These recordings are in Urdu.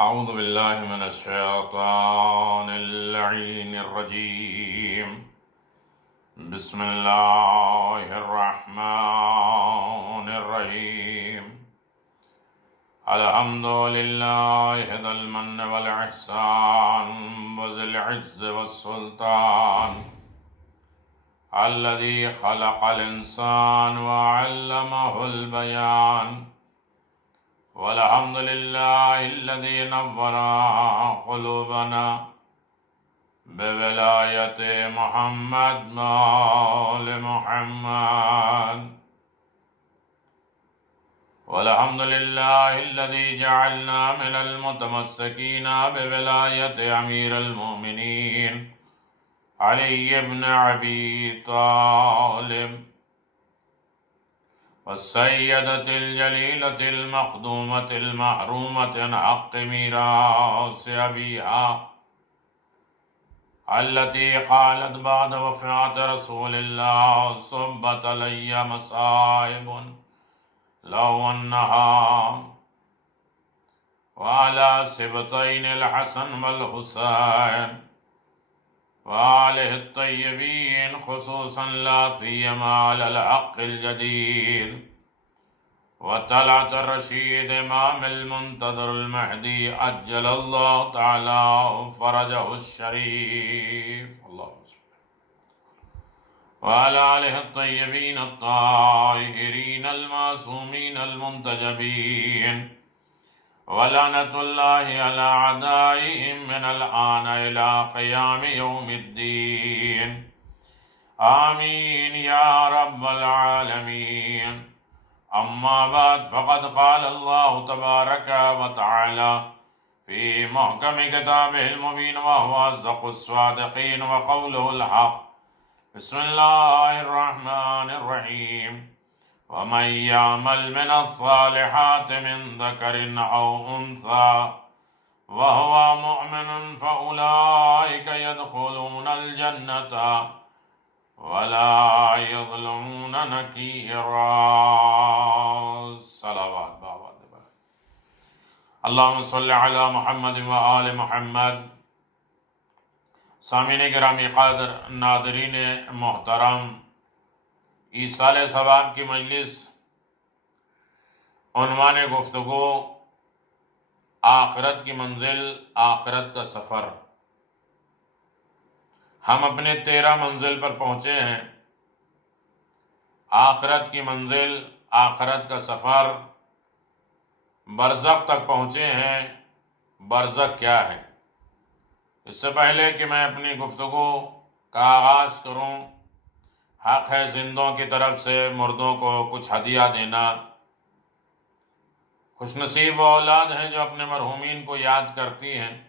أعوذ بالله من الشيطان اللعين الرجيم. بسم الله الرحمن الرحيم. الحمد لله ذي المن والإحسان وذي العز والسلطان الذي خلق الإنسان وعلمه البيان. والحمد لله الذي نور قلوبنا بولاية محمد وآل محمد. والحمد لله الذي جعلنا من المتمسكين بولاية أمير المؤمنين علي بن أبي طالب، والسيدة الجليلة المخدومة المحرومة عن حق ميراث أبيها، التي قالت بعد وفاة رسول الله: صبت علي مصائب لو أنها وعلى سبطين الحسن والحسين وآله الطيبين خصوصا، لا سيما على الحق الجديد وطلعة الرشيد إمام المنتظر المهدي عجل الله تعالى فرجه الشريف، اللهم صل وعلى آله الطيبين الطاهرين المعصومين المنتجبين، ولعنة الله على أعدائهم من الآن إلى قيام يوم الدين. آمين يا رب العالمين. أما بعد، فقد قال الله تبارك وتعالى في محكم كتابه المبين وهو أصدق الصادقين وقوله الحق. بسم الله الرحمن الرحيم. ومن يعمل من الصالحات من ذكر أو أنثى وهو مؤمن فأولئك يدخلون الجنة ولا يظلمون نكيرا. صلوات بابا. اللهم صل على محمد وآل محمد. سامعین گرامی قدر، ناظرین محترم، ایصال ثواب کی مجلس، عنوان گفتگو آخرت کی منزل، آخرت کا سفر۔ ہم اپنے 13 منزل پر پہنچے ہیں۔ آخرت کی منزل، آخرت کا سفر، برزخ تک پہنچے ہیں۔ برزخ کیا ہے؟ اس سے پہلے کہ میں اپنی گفتگو کا آغاز کروں، حق ہے زندوں کی طرف سے مردوں کو کچھ ہدیہ دینا۔ خوش نصیب وہ اولاد ہیں جو اپنے مرحومین کو یاد کرتی ہیں۔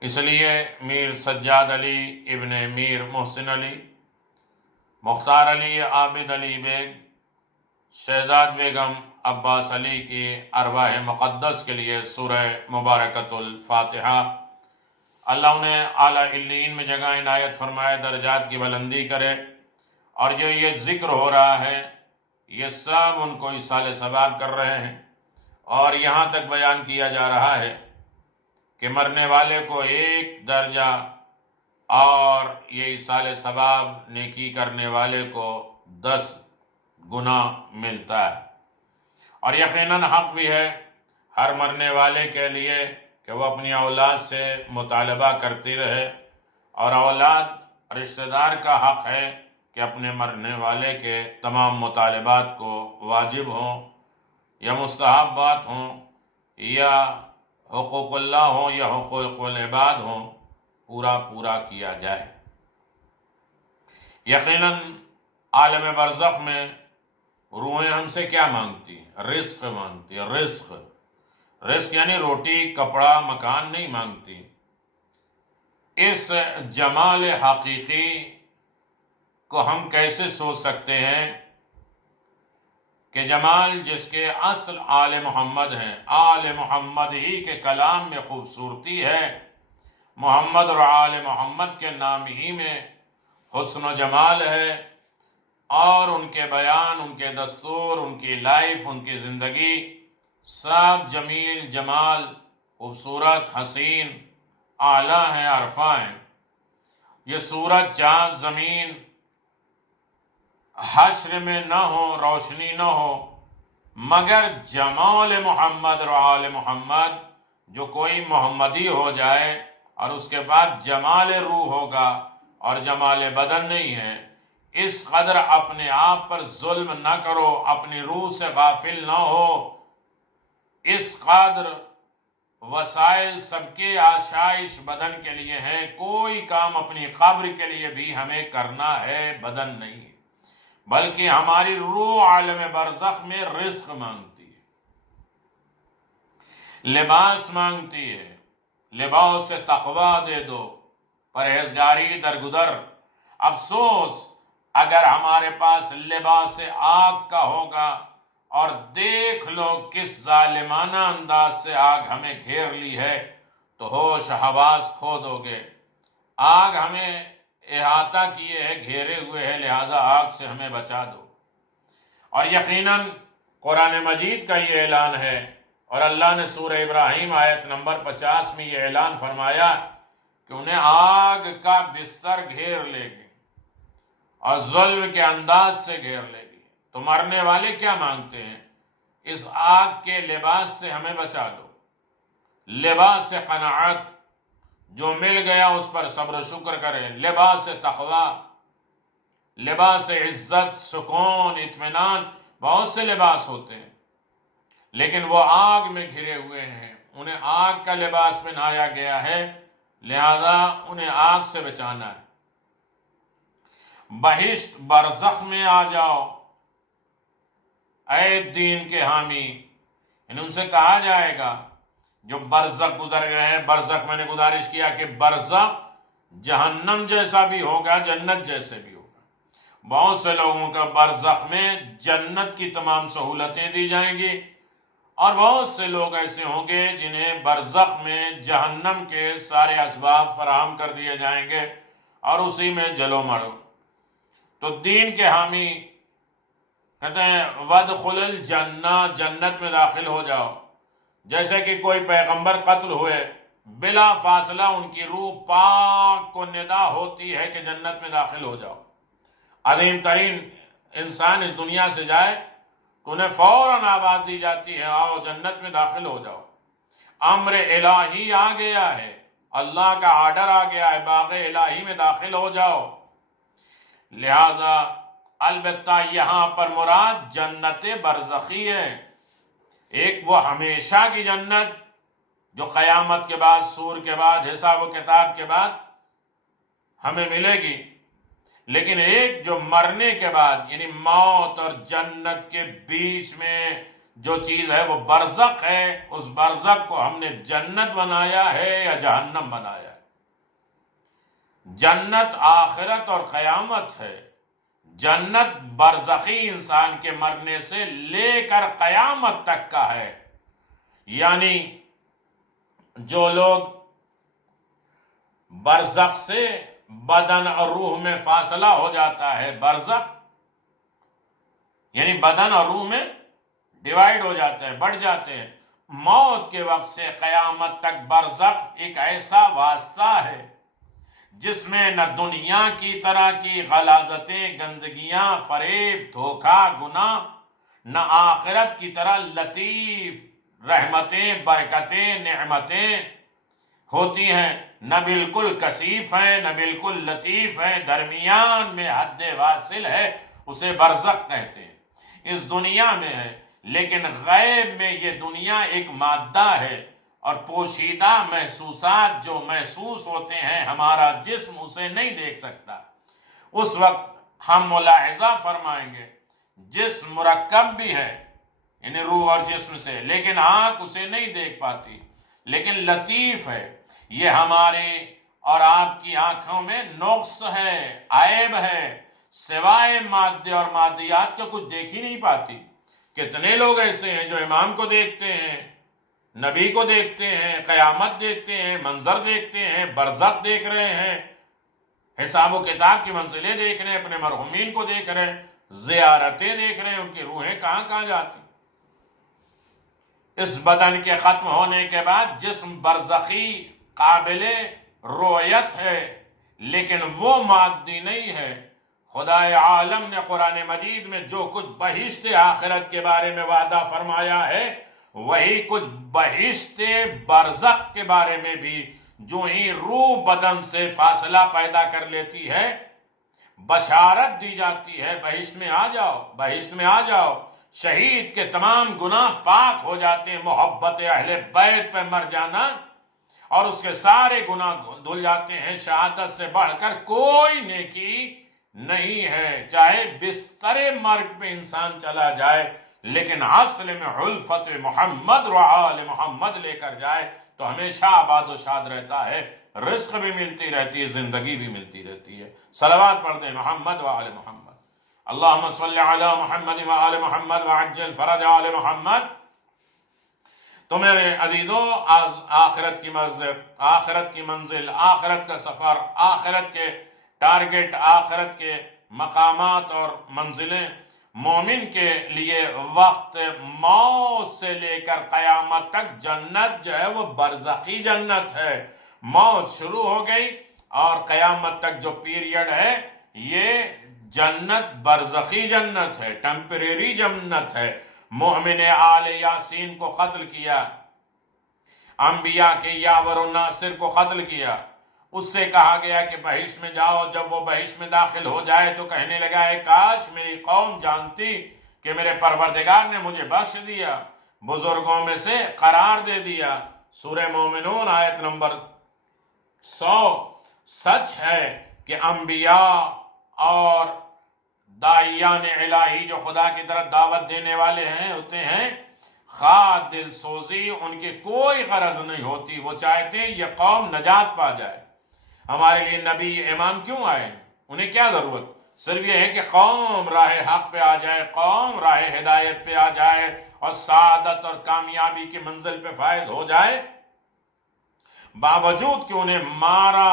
اس لیے میر سجاد علی ابن میر محسن علی، مختار علی عابد علی بیگ، شہزاد بیگم عباس علی کی ارواح مقدس کے لیے سورہ مبارکۃ الفاتحہ، اللہ انہیں اعلیٰ علیین میں جگہ عنایت فرمائے، درجات کی بلندی کرے۔ اور جو یہ ذکر ہو رہا ہے یہ سب ان کو ایصال ثواب کر رہے ہیں، اور یہاں تک بیان کیا جا رہا ہے کہ مرنے والے کو 1 درجہ اور یہ ایصال ثواب نیکی کرنے والے کو 10 گنا ملتا ہے۔ اور یقیناً حق بھی ہے ہر مرنے والے کے لیے کہ وہ اپنی اولاد سے مطالبہ کرتی رہے، اور اولاد رشتہ دار کا حق ہے کہ اپنے مرنے والے کے تمام مطالبات کو واجب ہوں یا مستحب بات ہوں یا حقوق اللہ ہوں یا حقوق العباد ہوں، پورا کیا جائے۔ یقیناً عالم برزخ میں روحیں ہم سے کیا مانگتی ہیں؟ رزق مانگتی ہے۔ رزق یعنی روٹی، کپڑا، مکان نہیں مانگتی۔ اس جمال حقیقی کو ہم کیسے سوچ سکتے ہیں کہ جمال جس کے اصل آل محمد ہیں، آل محمد ہی کے کلام میں خوبصورتی ہے، محمد اور آل محمد کے نام ہی میں حسن و جمال ہے، اور ان کے بیان، ان کے دستور، ان کی لائف، ان کی زندگی سب جمیل جمال، خوبصورت، حسین، اعلیٰ ہیں، عرفہ ہیں۔ یہ سورج، چاند، زمین حشر میں نہ ہو، روشنی نہ ہو، مگر جمال محمد اور آل محمد۔ جو کوئی محمدی ہو جائے اور اس کے بعد جمال روح ہوگا اور جمال بدن نہیں ہے، اس قدر اپنے آپ پر ظلم نہ کرو، اپنی روح سے غافل نہ ہو۔ اس قدر وسائل سب کے آشائش بدن کے لیے ہیں، کوئی کام اپنی قبر کے لیے بھی ہمیں کرنا ہے، بدن نہیں، بلکہ ہماری روح عالم برزخ میں رزق مانگتی ہے، لباس مانگتی ہے۔ لباس سے تقویٰ دے دو، پرہیزگاری درگزر۔ افسوس اگر ہمارے پاس لباس آگ کا ہوگا اور دیکھ لو کس ظالمانہ انداز سے آگ ہمیں گھیر لی ہے، تو ہوش حواس کھو دو گے۔ آگ ہمیں احاطہ کیے ہے، گھیرے ہوئے ہے، لہذا آگ سے ہمیں بچا دو۔ اور یقیناً قرآن مجید کا یہ اعلان ہے، اور اللہ نے سورہ ابراہیم آیت نمبر 50 میں یہ اعلان فرمایا کہ انہیں آگ کا بستر گھیر لے گی اور ظلم کے انداز سے گھیر لے گی۔ تو مرنے والے کیا مانگتے ہیں؟ اس آگ کے لباس سے ہمیں بچا دو، لباس قناعت، جو مل گیا اس پر صبر و شکر کریں، لباس تقویٰ، لباس عزت، سکون، اطمینان۔ بہت سے لباس ہوتے ہیں لیکن وہ آگ میں گھرے ہوئے ہیں، انہیں آگ کا لباس پہنایا گیا ہے، لہذا انہیں آگ سے بچانا ہے۔ بہشت برزخ میں آ جاؤ اے دین کے حامی، ان سے کہا جائے گا جو برزخ گزر گئے ہیں۔ برزخ میں نے گزارش کیا کہ برزخ جہنم جیسا بھی ہوگا، جنت جیسے بھی ہوگا۔ بہت سے لوگوں کا برزخ میں جنت کی تمام سہولتیں دی جائیں گی، اور بہت سے لوگ ایسے ہوں گے جنہیں برزخ میں جہنم کے سارے اسباب فراہم کر دیے جائیں گے اور اسی میں جلو مرو۔ تو دین کے حامی کہتے ہیں وَادْخُلِ الْجَنَّةَ، جنت میں داخل ہو جاؤ۔ جیسے کہ کوئی پیغمبر قتل ہوئے، بلا فاصلہ ان کی روح پاک کو ندا ہوتی ہے کہ جنت میں داخل ہو جاؤ۔ عظیم ترین انسان اس دنیا سے جائے تو انہیں فوراً آواز دی جاتی ہے آؤ جنت میں داخل ہو جاؤ۔ امر الہی آ گیا ہے، اللہ کا آرڈر آ گیا ہے، باغ الہی میں داخل ہو جاؤ۔ لہذا البتہ یہاں پر مراد جنت برزخی ہے، ایک وہ ہمیشہ کی جنت جو قیامت کے بعد، سور کے بعد، حساب و کتاب کے بعد ہمیں ملے گی، لیکن ایک جو مرنے کے بعد یعنی موت اور جنت کے بیچ میں جو چیز ہے وہ برزخ ہے۔ اس برزخ کو ہم نے جنت بنایا ہے یا جہنم بنایا ہے؟ جنت آخرت اور قیامت ہے، جنت برزخی انسان کے مرنے سے لے کر قیامت تک کا ہے۔ یعنی جو لوگ برزخ سے بدن اور روح میں فاصلہ ہو جاتا ہے، برزخ یعنی بدن اور روح میں ڈیوائیڈ ہو جاتے ہیں، بڑھ جاتے ہیں۔ موت کے وقت سے قیامت تک برزخ ایک ایسا واسطہ ہے جس میں نہ دنیا کی طرح کی غلاظتیں، گندگیاں، فریب، دھوکہ، گناہ، نہ آخرت کی طرح لطیف رحمتیں، برکتیں، نعمتیں ہوتی ہیں، نہ بالکل کثیف ہیں، نہ بالکل لطیف ہیں، درمیان میں حد واصل ہے، اسے برزخ کہتے ہیں۔ اس دنیا میں ہے، لیکن غیب میں یہ دنیا ایک مادہ ہے، اور پوشیدہ محسوسات جو محسوس ہوتے ہیں، ہمارا جسم اسے نہیں دیکھ سکتا۔ اس وقت ہم ملاحظہ فرمائیں گے جسم مرکب بھی ہے یعنی روح اور جسم سے، لیکن آنکھ اسے نہیں دیکھ پاتی، لیکن لطیف ہے۔ یہ ہمارے اور آپ کی آنکھوں میں نقص ہے، عیب ہے، سوائے مادے اور مادیات کے کچھ دیکھ ہی نہیں پاتی۔ کتنے لوگ ایسے ہیں جو امام کو دیکھتے ہیں، نبی کو دیکھتے ہیں، قیامت دیکھتے ہیں، منظر دیکھتے ہیں، برزخ دیکھ رہے ہیں، حساب و کتاب کی منزلیں دیکھ رہے ہیں، اپنے مرحومین کو دیکھ رہے ہیں، زیارتیں دیکھ رہے ہیں، ان کی روحیں کہاں کہاں جاتی۔ اس بدن کے ختم ہونے کے بعد جسم برزخی قابل رویت ہے، لیکن وہ مادی نہیں ہے۔ خدا عالم نے قرآن مجید میں جو کچھ بہشت آخرت کے بارے میں وعدہ فرمایا ہے، وہی کچھ بہشت برزخ کے بارے میں بھی جو ہی روح بدن سے فاصلہ پیدا کر لیتی ہے، بشارت دی جاتی ہے، بہشت میں آ جاؤ، بہشت میں آ جاؤ۔ شہید کے تمام گناہ پاک ہو جاتے ہیں، محبت اہل بیت پہ مر جانا اور اس کے سارے گناہ دھل جاتے ہیں۔ شہادت سے بڑھ کر کوئی نیکی نہیں ہے، چاہے بستر مرگ پہ انسان چلا جائے، لیکن اصل میں الفت محمد و آل محمد لے کر جائے تو ہمیشہ آباد و شاد رہتا ہے، رزق بھی ملتی رہتی ہے، زندگی بھی ملتی رہتی ہے۔ صلوات پڑھ دیں محمد و آل محمد۔ اللہم صلی علی محمد و آل محمد وعجل فرج آل محمد۔ تو میرے عزیزو، آخرت کی منزل، آخرت کا سفر، آخرت کے ٹارگٹ، آخرت کے مقامات اور منزلیں، مومن کے لیے وقت موت سے لے کر قیامت تک جنت جو ہے وہ برزخی جنت ہے۔ موت شروع ہو گئی اور قیامت تک جو پیریڈ ہے یہ جنت برزخی جنت ہے، ٹیمپریری جنت ہے۔ مومن آل یاسین کو قتل کیا، انبیاء کے یاور و ناصر کو قتل کیا، اس سے کہا گیا کہ بہشت میں جاؤ۔ جب وہ بہشت میں داخل ہو جائے تو کہنے لگا ہے کاش میری قوم جانتی کہ میرے پروردگار نے مجھے بخش دیا، بزرگوں میں سے قرار دے دیا۔ سورہ مومنون آیت نمبر 100۔ سچ ہے کہ انبیاء اور داعیان الہی جو خدا کی طرف دعوت دینے والے ہیں ہوتے ہیں، خواہ دل سوزی ان کی کوئی غرض نہیں ہوتی، وہ چاہتے ہیں یہ قوم نجات پا جائے۔ ہمارے لیے نبی امام کیوں آئے؟ انہیں کیا ضرورت؟ صرف یہ ہے کہ قوم راہ حق پہ آ جائے، قوم راہ ہدایت پہ آ جائے اور سعادت اور کامیابی کی منزل پہ فائز ہو جائے۔ باوجود کہ انہیں مارا،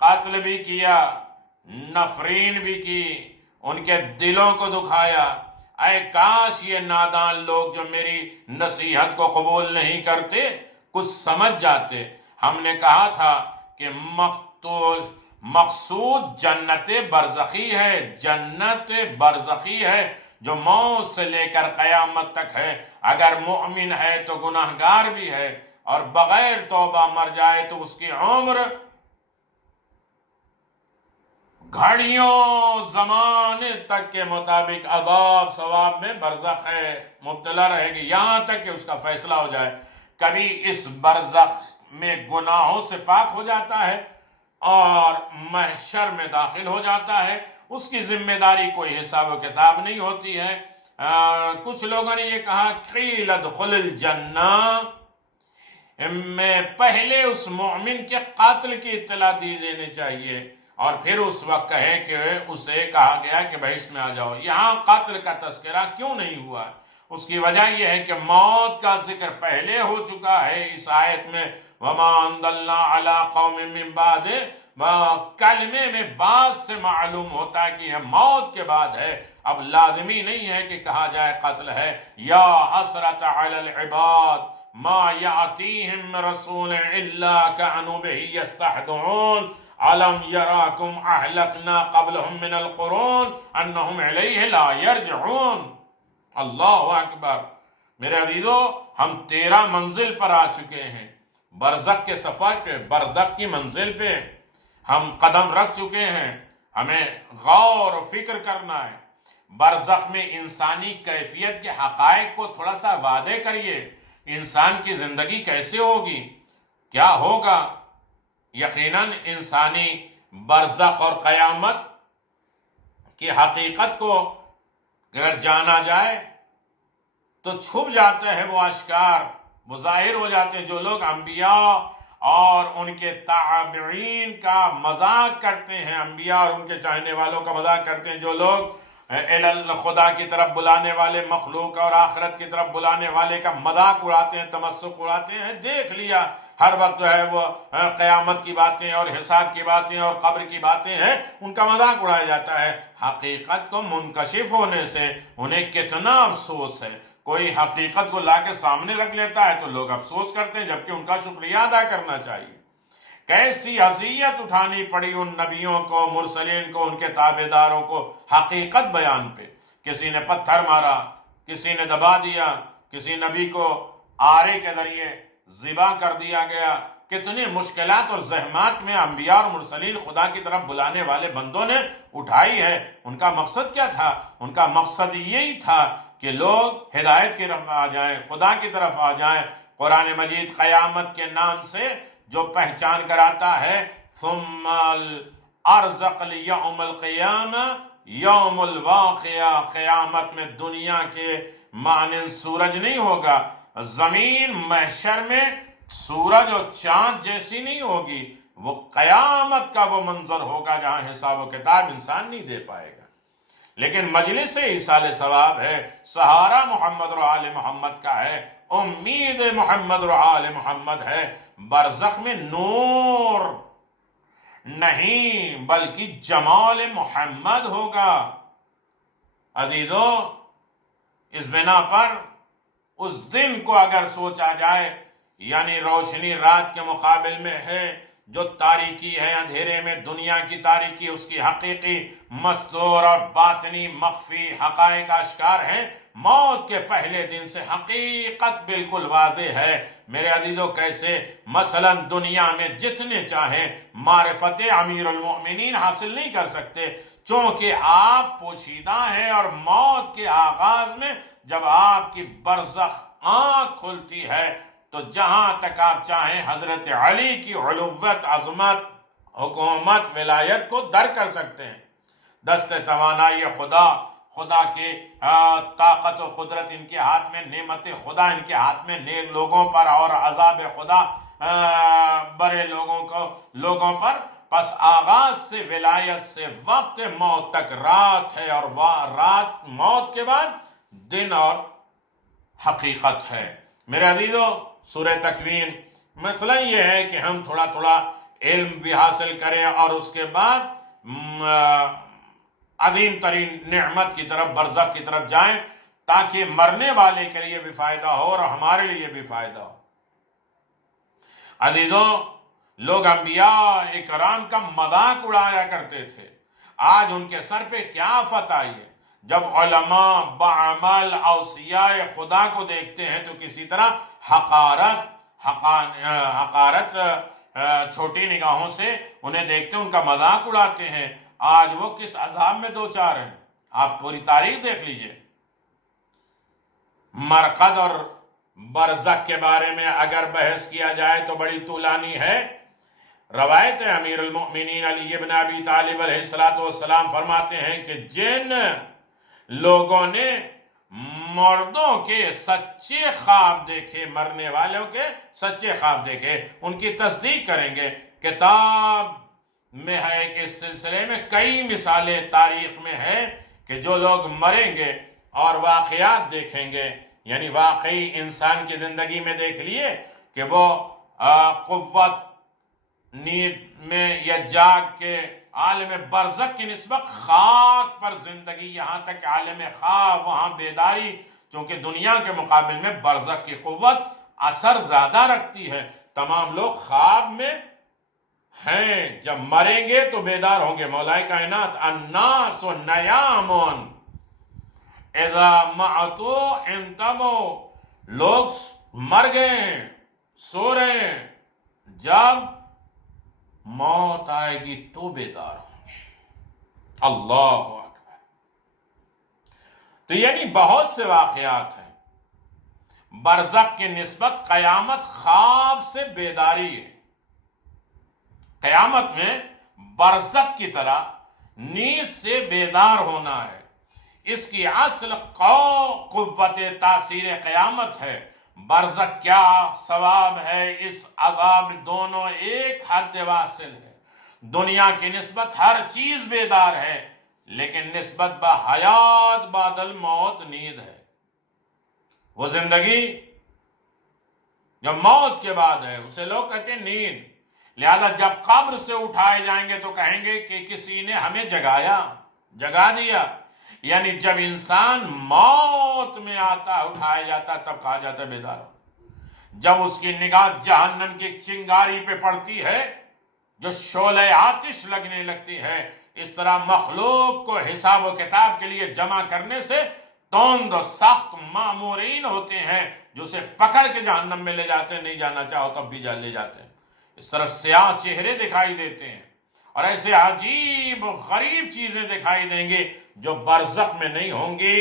قتل بھی کیا، نفرین بھی کی، ان کے دلوں کو دکھایا۔ اے کاش یہ نادان لوگ جو میری نصیحت کو قبول نہیں کرتے کچھ سمجھ جاتے۔ ہم نے کہا تھا کہ مقصود جنت برزخی ہے، جنت برزخی ہے جو موت سے لے کر قیامت تک ہے۔ اگر مؤمن ہے تو گناہگار بھی ہے، اور بغیر توبہ مر جائے تو اس کی عمر گھڑیوں زمانے تک کے مطابق عذاب ثواب میں برزخ ہے، مبتلا رہے گی، یہاں تک کہ اس کا فیصلہ ہو جائے۔ کبھی اس برزخ میں گناہوں سے پاک ہو جاتا ہے اور محشر میں داخل ہو جاتا ہے، اس کی ذمہ داری کوئی حساب و کتاب نہیں ہوتی ہے۔ کچھ لوگوں نے یہ کہا قیل ادخل الجنہ، میں پہلے اس مومن کے قاتل کی اطلاع دی دینی چاہیے اور پھر اس وقت کہے کہ اسے کہا گیا کہ بہشت میں آ جاؤ۔ یہاں قتل کا تذکرہ کیوں نہیں ہوا؟ اس کی وجہ یہ ہے کہ موت کا ذکر پہلے ہو چکا ہے اس آیت میں۔ وَمَا أَنزَلْنَا عَلَىٰ قَوْمٍ مِّن بَعْدِ، کلمے میں بعد سے معلوم ہوتا ہے کہ یہ موت کے بعد ہے، اب لازمی نہیں ہے کہ کہا جائے قتل ہے۔ یا حسرت علی العباد ما یاتیہم من رسول الا کانوا بہ یستہزئون الم یراکم اہلکنا قبلہم من القرون انہم الیہ لا یرجعون۔ اللہ اکبر۔ میرے عزیزو، ہم 13 منزل پر آ چکے ہیں، برزخ کے سفر پہ، برزخ کی منزل پہ ہم قدم رکھ چکے ہیں۔ ہمیں غور و فکر کرنا ہے۔ برزخ میں انسانی کیفیت کے حقائق کو تھوڑا سا وعدے کریے۔ انسان کی زندگی کیسے ہوگی، کیا ہوگا؟ یقیناً انسانی برزخ اور قیامت کی حقیقت کو اگر جانا جائے تو چھپ جاتا ہے وہ اشکار، وہ ظاہر ہو جاتے ہیں۔ جو لوگ انبیاء اور ان کے تابعین کا مذاق کرتے ہیں، انبیاء اور ان کے چاہنے والوں کا مذاق کرتے ہیں، جو لوگ خدا کی طرف بلانے والے مخلوق اور آخرت کی طرف بلانے والے کا مذاق اڑاتے ہیں، تمسخ اڑاتے ہیں، دیکھ لیا ہر وقت جو ہے وہ قیامت کی باتیں اور حساب کی باتیں اور قبر کی باتیں ہیں، ان کا مذاق اڑایا جاتا ہے۔ حقیقت کو منکشف ہونے سے انہیں کتنا افسوس ہے۔ کوئی حقیقت کو لا کے سامنے رکھ لیتا ہے تو لوگ افسوس کرتے ہیں، جبکہ ان کا شکریہ ادا کرنا چاہیے۔ کیسی اذیت اٹھانی پڑی ان نبیوں کو، مرسلین کو، ان کے تابعداروں کو حقیقت بیان پہ۔ کسی نے پتھر مارا، کسی نے دبا دیا، کسی نبی کو آرے کے ذریعے ذبح کر دیا گیا۔ کتنی مشکلات اور زحمات میں انبیاء اور مرسلین خدا کی طرف بلانے والے بندوں نے اٹھائی ہے۔ ان کا مقصد کیا تھا؟ ان کا مقصد یہی تھا کہ لوگ ہدایت کی طرف آ جائیں، خدا کی طرف آ جائیں۔ قرآن مجید قیامت کے نام سے جو پہچان کراتا ہے، ثم الارزق لیوم القیامہ یوم الواقعہ، قیامت میں دنیا کے مانند سورج نہیں ہوگا، زمین محشر میں سورج اور چاند جیسی نہیں ہوگی، وہ قیامت کا وہ منظر ہوگا جہاں حساب و کتاب انسان نہیں دے پائے گا۔ لیکن مجلس ایصال ثواب ہے، سہارا محمد اور آل محمد کا ہے، امید محمد اور آل محمد ہے۔ برزخ میں نور نہیں بلکہ جمال محمد ہوگا۔ عزیزو، اس بنا پر اس دن کو اگر سوچا جائے، یعنی روشنی رات کے مقابل میں ہے، جو تاریکی ہے اندھیرے میں دنیا کی تاریکی، اس کی حقیقی مستور اور باطنی مخفی حقائق آشکار ہیں۔ موت کے پہلے دن سے حقیقت بالکل واضح ہے۔ میرے عزیزو، کیسے مثلا دنیا میں جتنے چاہیں معرفت امیر المؤمنین حاصل نہیں کر سکتے، چونکہ آپ پوشیدہ ہیں، اور موت کے آغاز میں جب آپ کی برزخ آنکھ کھلتی ہے تو جہاں تک آپ چاہیں حضرت علی کی علوت، عظمت، حکومت، ولایت کو در کر سکتے ہیں۔ دست توانائی خدا کی طاقت و قدرت ان کے ہاتھ میں، نعمت خدا ان کے ہاتھ میں، نیک لوگوں پر، اور عذاب خدا برے لوگوں پر۔ پس آغاز سے ولایت سے وقت موت تک رات ہے، اور رات موت کے بعد دن اور حقیقت ہے۔ میرے عزیزو، سورہ تکوین مثلا یہ ہے کہ ہم تھوڑا تھوڑا علم بھی حاصل کریں، اور اس کے بعد عظیم ترین نعمت کی طرف، برزخ کی طرف جائیں، تاکہ مرنے والے کے لیے بھی فائدہ ہو اور ہمارے لیے بھی فائدہ ہو۔ عزیزوں، لوگ انبیاء اکرام کا مذاق اڑایا کرتے تھے، آج ان کے سر پہ کیا آفت آئی ہے۔ جب علماء بعمل اوصیاء خدا کو دیکھتے ہیں تو کسی طرح حقارت چھوٹی نگاہوں سے انہیں دیکھتے ہیں، ان کا مذاق اڑاتے ہیں۔ آج وہ کس عذاب میں دوچار ہیں، آپ پوری تاریخ دیکھ لیجئے۔ مرقد اور برزخ کے بارے میں اگر بحث کیا جائے تو بڑی طولانی ہے۔ روایت ہے، امیر المؤمنین علی بن ابی طالب علیہ السلام فرماتے ہیں کہ جن لوگوں نے مردوں کے سچے خواب دیکھے، مرنے والوں کے سچے خواب دیکھے، ان کی تصدیق کریں گے۔ کتاب میں ہے کہ اس سلسلے میں کئی مثالیں تاریخ میں ہے کہ جو لوگ مریں گے اور واقعات دیکھیں گے، یعنی واقعی انسان کی زندگی میں دیکھ لیے کہ وہ قوت نیند میں یا جاگ کے عالم برزخ کی نسبت خاک پر زندگی، یہاں تک کہ عالم خواب، وہاں بیداری، چونکہ دنیا کے مقابل میں برزخ کی قوت اثر زیادہ رکھتی ہے۔ تمام لوگ خواب میں ہیں، جب مریں گے تو بیدار ہوں گے۔ مولا کائنات، الناس نیامون اذا ماتوا انتبہوا، لوگ مر گئے ہیں، سو رہے ہیں، جب موت آئے گی تو بیدار ہوں گے۔ اللہ اکبر۔ تو یعنی بہت سے واقعات ہیں۔ برزخ کی نسبت قیامت خواب سے بیداری ہے۔ قیامت میں برزخ کی طرح نیند سے بیدار ہونا ہے۔ اس کی اصل قوت تاثیر قیامت ہے۔ برزخ کیا ثواب ہے، اس عذاب، دونوں ایک حد واصل ہے۔ دنیا کی نسبت ہر چیز بیدار ہے، لیکن نسبت بحیات بعد الموت نیند ہے۔ وہ زندگی جو موت کے بعد ہے، اسے لوگ کہتے ہیں نیند۔ لہذا جب قبر سے اٹھائے جائیں گے تو کہیں گے کہ کسی نے ہمیں جگا دیا۔ یعنی جب انسان موت میں آتا، اٹھایا جاتا، تب کہا جاتا ہے بیدار ہو۔ جب اس کی نگاہ جہنم کی چنگاری پہ پڑتی ہے، جو شعلہ آتش لگنے لگتی ہے، اس طرح مخلوق کو حساب و کتاب کے لیے جمع کرنے سے توند و سخت مامورین ہوتے ہیں جو اسے پکڑ کے جہنم میں لے جاتے ہیں، نہیں جانا چاہو تب بھی لے جاتے ہیں۔ اس طرف سیاہ چہرے دکھائی دیتے ہیں اور ایسے عجیب و غریب چیزیں دکھائی دیں گے جو برزخ میں نہیں ہوں گی۔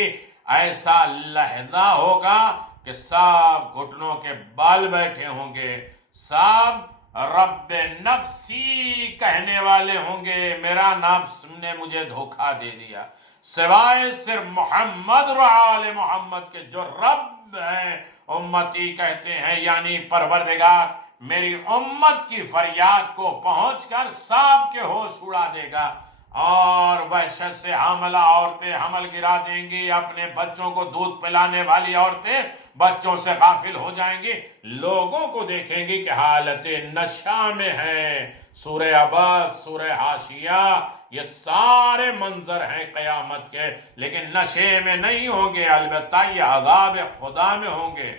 ایسا لہجہ ہوگا کہ سب گھٹنوں کے بال بیٹھے ہوں گے، سب رب نفسی کہنے والے ہوں گے، میرا نفس نے مجھے دھوکہ دے دیا، سوائے صرف محمد اور آل محمد کے جو رب ہیں امتی کہتے ہیں، یعنی پروردگار میری امت کی فریاد کو پہنچ کر سب کے ہوش اڑا دے گا، اور وحشت سے حاملہ عورتیں حمل گرا دیں گی، اپنے بچوں کو دودھ پلانے والی عورتیں بچوں سے غافل ہو جائیں گی، لوگوں کو دیکھیں گی کہ حالت نشہ میں ہیں۔ سورہ عبس، سورہ حاشیہ، یہ سارے منظر ہیں قیامت کے، لیکن نشے میں نہیں ہوں گے، البتہ یہ عذاب خدا میں ہوں گے۔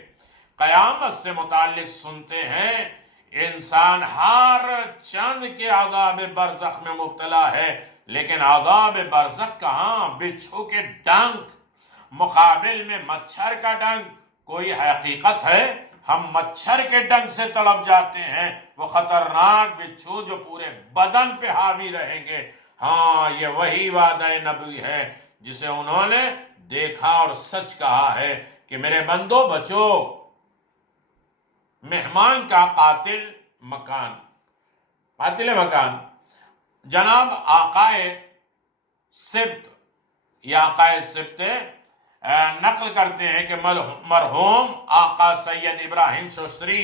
قیامت سے متعلق سنتے ہیں انسان ہر چند کے عذاب برزخ میں مبتلا ہے، لیکن عذاب برزخ کہاں؟ بچھو کے ڈنک مقابل میں مچھر کا ڈنک کوئی حقیقت ہے؟ ہم مچھر کے ڈنک سے تڑپ جاتے ہیں، وہ خطرناک بچھو جو پورے بدن پہ حاوی رہیں گے۔ ہاں، یہ وہی وعدہ نبوی ہے جسے انہوں نے دیکھا اور سچ کہا ہے کہ میرے بندو بچو، مہمان کا قاتل مکان جناب آقائے سبت یا آقائے سبت نقل کرتے ہیں کہ مرحوم آقا سید ابراہیم شوستری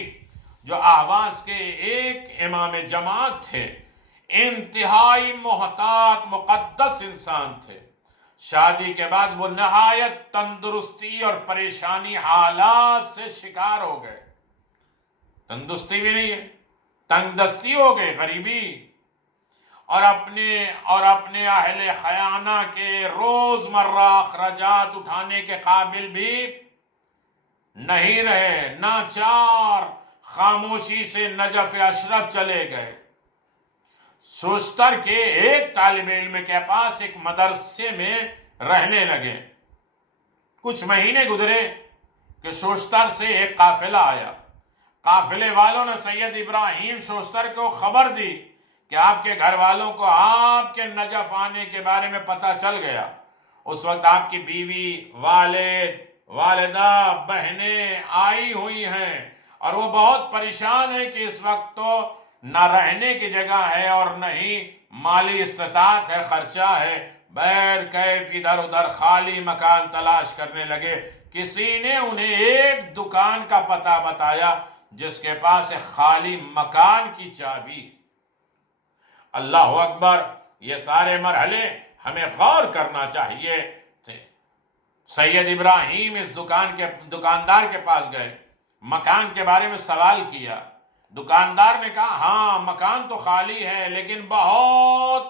جو اہواز کے ایک امام جماعت تھے، انتہائی محتاط مقدس انسان تھے۔ شادی کے بعد وہ نہایت تندرستی اور پریشانی حالات سے شکار ہو گئے، تندرستی بھی نہیں ہے، تنگ دستی ہو گئے، غریبی، اور اپنے اہل خیانہ کے روزمرہ اخراجات اٹھانے کے قابل بھی نہیں رہے، ناچار خاموشی سے نجف اشرف چلے گئے۔ شوستر کے ایک طالب علم کے پاس ایک مدرسے میں رہنے لگے۔ کچھ مہینے گزرے کہ شوستر سے ایک قافلہ آیا۔ قافلے والوں نے سید ابراہیم شوستر کو خبر دی کہ آپ کے گھر والوں کو آپ کے نجف آنے کے بارے میں پتہ چل گیا۔ اس وقت آپ کی بیوی، والد، والدہ، بہنیں آئی ہوئی ہیں اور وہ بہت پریشان ہیں کہ اس وقت تو نہ رہنے کی جگہ ہے اور نہ ہی مالی استطاعت ہے، خرچہ ہے، بغیر کیف ادھر ادھر خالی مکان تلاش کرنے لگے۔ کسی نے انہیں ایک دکان کا پتہ بتایا جس کے پاس ایک خالی مکان کی چابی۔ اللہ اکبر، یہ سارے مرحلے ہمیں غور کرنا چاہیے۔ سید ابراہیم اس دکاندار کے پاس گئے، مکان کے بارے میں سوال کیا۔ دکاندار نے کہا ہاں مکان تو خالی ہے لیکن بہت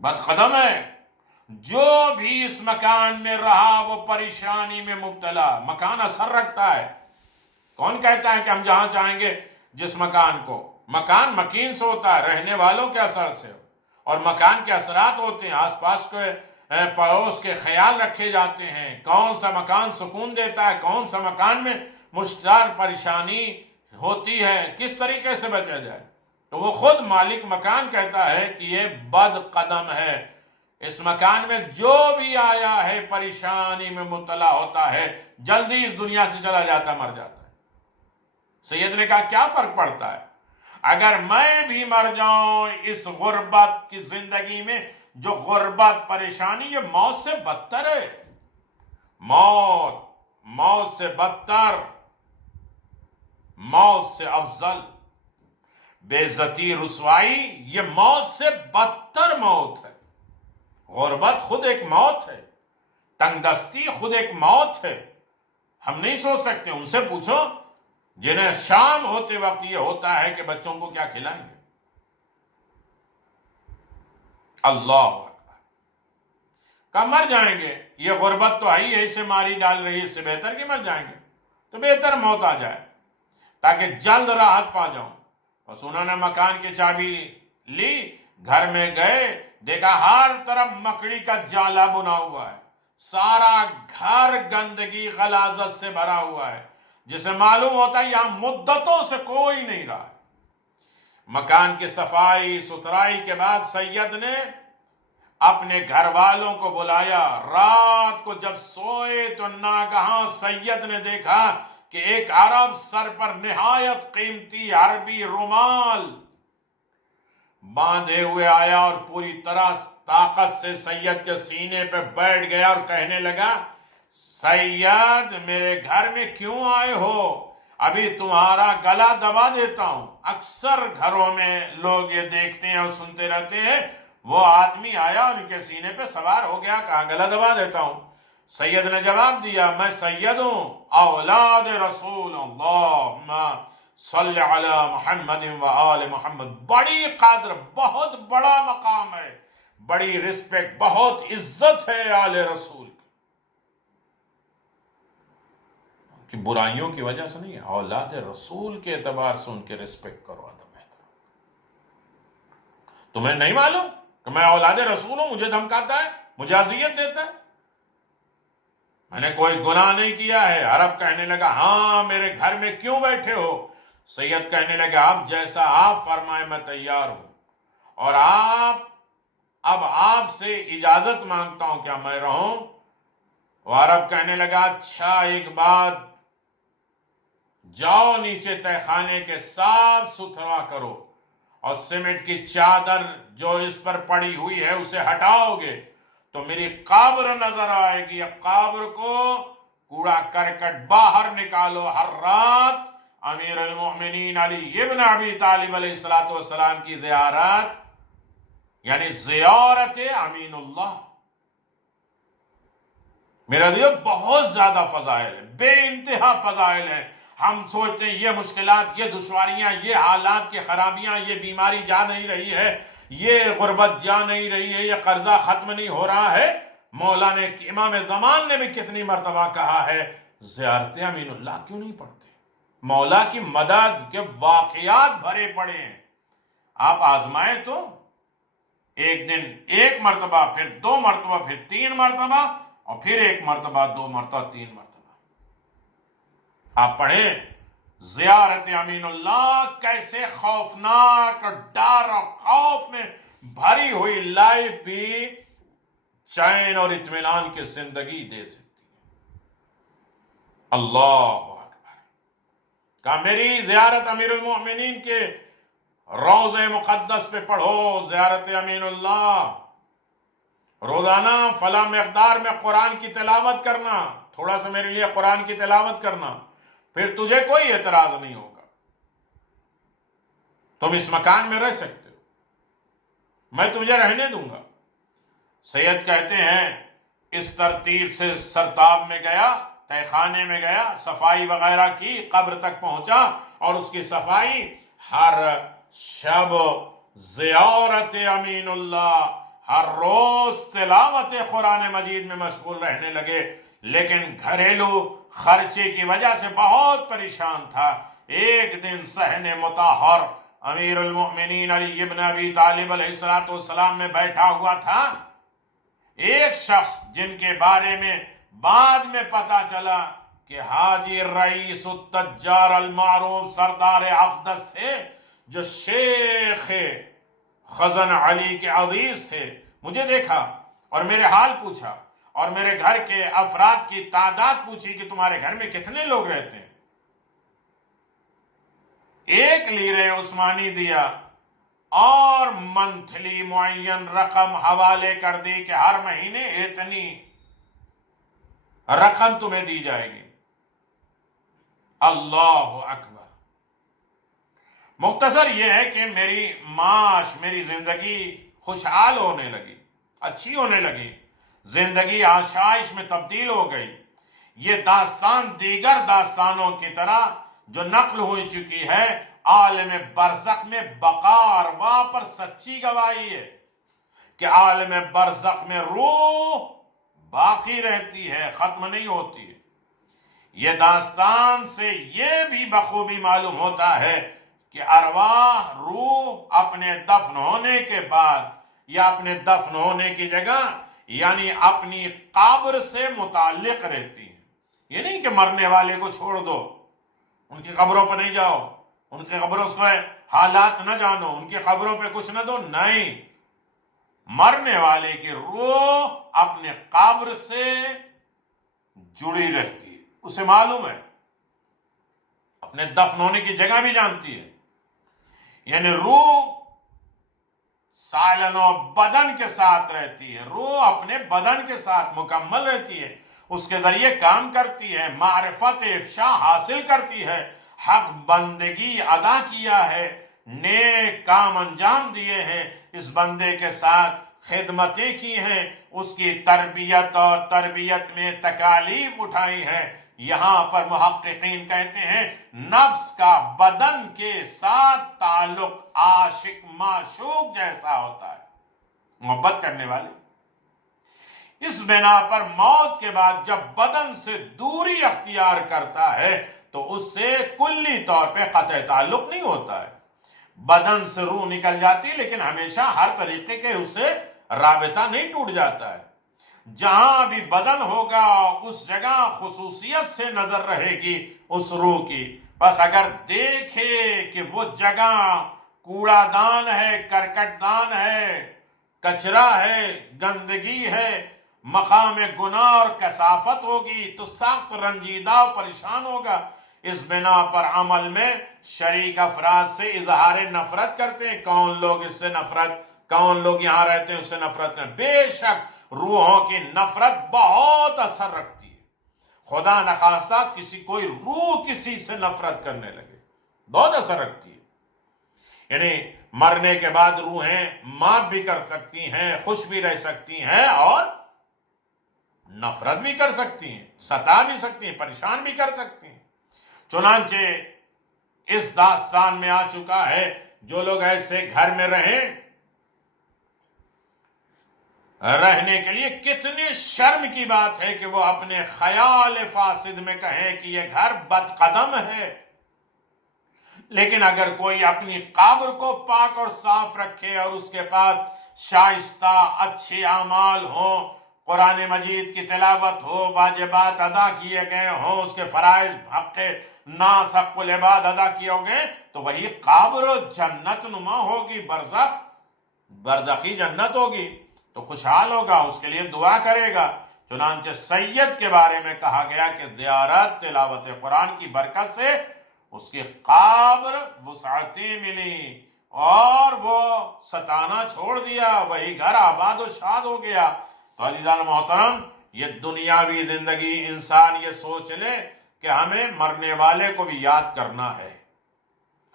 بدقدم ہے، جو بھی اس مکان میں رہا وہ پریشانی میں مبتلا۔ مکان اثر رکھتا ہے، کون کہتا ہے کہ ہم جہاں چاہیں گے جس مکان کو، مکان مکین سے ہوتا ہے، رہنے والوں کے اثر سے، اور مکان کے اثرات ہوتے ہیں، آس پاس کے پڑوس کے خیال رکھے جاتے ہیں، کون سا مکان سکون دیتا ہے، کون سا مکان میں مشتار پریشانی ہوتی ہے، کس طریقے سے بچا جائے۔ تو وہ خود مالک مکان کہتا ہے کہ یہ بد قدم ہے، اس مکان میں جو بھی آیا ہے پریشانی میں مبتلا ہوتا ہے، جلدی اس دنیا سے چلا جاتا، مر جاتا ہے۔ سید نے کہا کیا فرق پڑتا ہے اگر میں بھی مر جاؤں اس غربت کی زندگی میں؟ جو غربت پریشانی یہ موت سے بدتر ہے، موت سے بدتر، موت سے افضل، بے عزتی رسوائی یہ موت سے بدتر موت ہے۔ غربت خود ایک موت ہے، تنگ دستی خود ایک موت ہے، ہم نہیں سوچ سکتے. ان سے پوچھو جنہیں شام ہوتے وقت یہ ہوتا ہے کہ بچوں کو کیا کھلائیں گے. اللہ اکبر. کہا مر جائیں گے, یہ غربت تو آئی ہے, اسے ماری ڈال رہی ہے, اس سے بہتر کہ مر جائیں گے. تو بہتر موت آ جائے تاکہ جلد راحت پا جاؤں. بس انہوں نے مکان کی چابی لی, گھر میں گئے, دیکھا ہر طرف مکڑی کا جالا بنا ہوا ہے, سارا گھر گندگی غلاظت سے بھرا ہوا ہے, جسے معلوم ہوتا ہے یہاں مدتوں سے کوئی نہیں رہا. مکان کی صفائی ستھرائی کے بعد سید نے اپنے گھر والوں کو بلایا. رات کو جب سوئے تو ناگہاں سید نے دیکھا کہ ایک عرب سر پر نہایت قیمتی عربی رومال باندھے ہوئے آیا اور پوری طرح طاقت سے سید کے سینے پہ بیٹھ گیا اور کہنے لگا, سید میرے گھر میں کیوں آئے ہو؟ ابھی تمہارا گلا دبا دیتا ہوں. اکثر گھروں میں لوگ یہ دیکھتے ہیں اور سنتے رہتے ہیں, وہ آدمی آیا اور ان کے سینے پہ سوار ہو گیا, کہا گلا دبا دیتا ہوں. سید نے جواب دیا, میں سید ہوں, اولاد رسول, اللہم صلی علی محمد و آل محمد. بڑی قدر, بہت بڑا مقام ہے, بڑی رسپیکٹ, بہت عزت ہے آل رسول کی. برائیوں کی وجہ سے نہیں, اولاد رسول کے اعتبار سے ان کے رسپیکٹ کرو, ادب احترام. تمہیں نہیں معلوم کہ میں اولاد رسول ہوں؟ مجھے دھمکاتا ہے, مجھے اذیت دیتا ہے, میں نے کوئی گناہ نہیں کیا ہے. عرب کہنے لگا, ہاں میرے گھر میں کیوں بیٹھے ہو؟ سید کہنے لگا, اب جیسا آپ فرمائے میں تیار ہوں, اور اب آپ سے اجازت مانگتا ہوں, کیا میں رہوں؟ وہ عرب کہنے لگا, اچھا ایک بات, جاؤ نیچے تہہ خانے کے صاف ستھرا کرو, اور سیمنٹ کی چادر جو اس پر پڑی ہوئی ہے اسے ہٹاؤ گے تو میری قبر نظر آئے گی. اب قبر کو کوڑا کرکٹ باہر نکالو. ہر رات امیر المؤمنین علی ابن ابی طالب علیہ السلام کی زیارت, یعنی زیارت امین اللہ, میرا دیو بہت زیادہ فضائل ہے, بے انتہا فضائل ہیں. ہم سوچتے ہیں یہ مشکلات, یہ دشواریاں, یہ حالات کی خرابیاں, یہ بیماری جا نہیں رہی ہے, یہ غربت جا نہیں رہی ہے, یہ قرضہ ختم نہیں ہو رہا ہے. مولا نے, امام زمان نے بھی کتنی مرتبہ کہا ہے, زیارت امین اللہ کیوں نہیں پڑھتے؟ مولا کی مدد کے واقعات بھرے پڑے ہیں. آپ آزمائیں تو, ایک دن ایک مرتبہ, پھر 2 مرتبہ, پھر 3 مرتبہ, اور پھر 1 مرتبہ, 2 مرتبہ, 3 مرتبہ آپ پڑھیں زیارت امین اللہ. کیسے خوفناک اور ڈر اور خوف میں بھری ہوئی لائف بھی چین اور اطمینان کی زندگی دے سکتی ہے. اللہ اکبر. کہا میری زیارت امیر المؤمنین کے روضہ مقدس پہ پڑھو, زیارت امین اللہ. روزانہ فلاں مقدار میں قرآن کی تلاوت کرنا, تھوڑا سا میرے لیے قرآن کی تلاوت کرنا, پھر تجھے کوئی اعتراض نہیں ہوگا, تم اس مکان میں رہ سکتے ہو, میں تجھے رہنے دوں گا. سید کہتے ہیں اس ترتیب سے سرتاب میں گیا, تہہ خانے میں گیا, صفائی وغیرہ کی, قبر تک پہنچا, اور اس کی صفائی, ہر شب زیارت امین اللہ, ہر روز تلاوت قرآن مجید میں مشغول رہنے لگے. لیکن گھریلو خرچے کی وجہ سے بہت پریشان تھا. ایک دن صحن مطہر امیر المؤمنین علی ابن ابی طالب علیہ السلام میں بیٹھا ہوا تھا. ایک شخص جن کے بارے میں بعد میں پتا چلا کہ حاجی رئیس التجار المعروف سردار اقدس تھے, جو شیخ خزن علی کے عزیز تھے, مجھے دیکھا اور میرے حال پوچھا, اور میرے گھر کے افراد کی تعداد پوچھی کہ تمہارے گھر میں کتنے لوگ رہتے ہیں. 1 لیرے عثمانی دیا اور منتھلی معین رقم حوالے کر دی کہ ہر مہینے اتنی رقم تمہیں دی جائے گی. اللہ اکبر. مختصر یہ ہے کہ میری معاش, میری زندگی خوشحال ہونے لگی, اچھی ہونے لگی, زندگی آشائش میں تبدیل ہو گئی. یہ داستان دیگر داستانوں کی طرح جو نقل ہو چکی ہے عالم برزخ میں بقا ارواح پر سچی گواہی ہے کہ عالم برزخ میں روح باقی رہتی ہے، ختم نہیں ہوتی ہے۔ یہ داستان سے یہ بھی بخوبی معلوم ہوتا ہے کہ ارواح روح اپنے دفن ہونے کے بعد یا اپنے دفن ہونے کی جگہ یعنی اپنی قبر سے متعلق رہتی ہیں۔ یہ نہیں کہ مرنے والے کو چھوڑ دو، ان کی قبروں پر نہیں جاؤ، ان کی قبروں سے حالات نہ جانو، ان کی قبروں پہ کچھ نہ دو، نہیں، مرنے والے کی روح اپنے قبر سے جڑی رہتی ہے، اسے معلوم ہے، اپنے دفن ہونے کی جگہ بھی جانتی ہے۔ یعنی روح سالن و بدن کے ساتھ رہتی ہے، روح اپنے بدن کے ساتھ مکمل رہتی ہے، اس کے ذریعے کام کرتی ہے، معرفت افشا حاصل کرتی ہے، حق بندگی ادا کیا ہے، نیک کام انجام دیے ہیں، اس بندے کے ساتھ خدمتیں کی ہیں، اس کی تربیت اور تربیت میں تکالیف اٹھائی ہیں۔ یہاں پر محققین کہتے ہیں نفس کا بدن کے ساتھ تعلق عاشق معشوق جیسا ہوتا ہے، محبت کرنے والے۔ اس بنا پر موت کے بعد جب بدن سے دوری اختیار کرتا ہے تو اس سے کلی طور پہ قطع تعلق نہیں ہوتا ہے، بدن سے روح نکل جاتی ہے لیکن ہمیشہ ہر طریقے کے اس سے رابطہ نہیں ٹوٹ جاتا ہے۔ جہاں بھی بدن ہوگا اس جگہ خصوصیت سے نظر رہے گی اس روح کی، بس اگر دیکھے کہ وہ جگہ کوڑا دان ہے، کرکٹ دان ہے، کچرا ہے، گندگی ہے، مقام گناہ اور کثافت ہوگی تو سخت رنجیدہ و پریشان ہوگا۔ اس بنا پر عمل میں شریک افراد سے اظہار نفرت کرتے ہیں، کون لوگ اس سے نفرت، کون لوگ یہاں رہتے ہیں اس سے نفرت کریں۔ بے شک روحوں کی نفرت بہت اثر رکھتی ہے، خدا نخواستہ کوئی روح کسی سے نفرت کرنے لگے بہت اثر رکھتی ہے۔ یعنی مرنے کے بعد روحیں معاف بھی کر سکتی ہیں، خوش بھی رہ سکتی ہیں اور نفرت بھی کر سکتی ہیں، ستا بھی سکتی ہیں، پریشان بھی کر سکتی ہیں۔ چنانچہ اس داستان میں آ چکا ہے جو لوگ ایسے گھر میں رہنے کے لیے کتنے شرم کی بات ہے کہ وہ اپنے خیال فاسد میں کہیں کہ یہ گھر بد قدم ہے، لیکن اگر کوئی اپنی قبر کو پاک اور صاف رکھے اور اس کے پاس شائستہ اچھے اعمال ہوں، قرآن مجید کی تلاوت ہو، واجبات ادا کیے گئے ہوں، اس کے فرائض حق ناس حق العباد ادا کیے گئے تو وہی قبر جنت نما ہوگی، برزخی جنت ہوگی، تو خوشحال ہوگا، اس کے لیے دعا کرے گا۔ چنانچہ سید کے بارے میں کہا گیا کہ زیارت تلاوت قرآن کی برکت سے اس کی قبر وسعتیں ملی اور وہ ستانا چھوڑ دیا، وہی گھر آباد و شاد ہو گیا۔ تو عزیزان محترم، یہ دنیاوی زندگی انسان یہ سوچ لے کہ ہمیں مرنے والے کو بھی یاد کرنا ہے،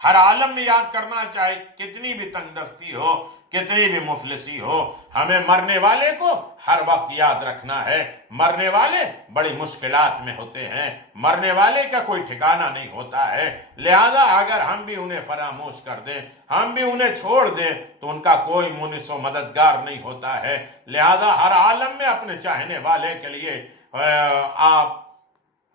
ہر عالم میں یاد کرنا، چاہے کتنی بھی تنگ دستی ہو، کتنی بھی مفلسی ہو، ہمیں مرنے والے کو ہر وقت یاد رکھنا ہے۔ مرنے والے بڑی مشکلات میں ہوتے ہیں، مرنے والے کا کوئی ٹھکانہ نہیں ہوتا ہے، لہذا اگر ہم بھی انہیں فراموش کر دیں، ہم بھی انہیں چھوڑ دیں تو ان کا کوئی مونس و مددگار نہیں ہوتا ہے۔ لہذا ہر عالم میں اپنے چاہنے والے کے لیے آپ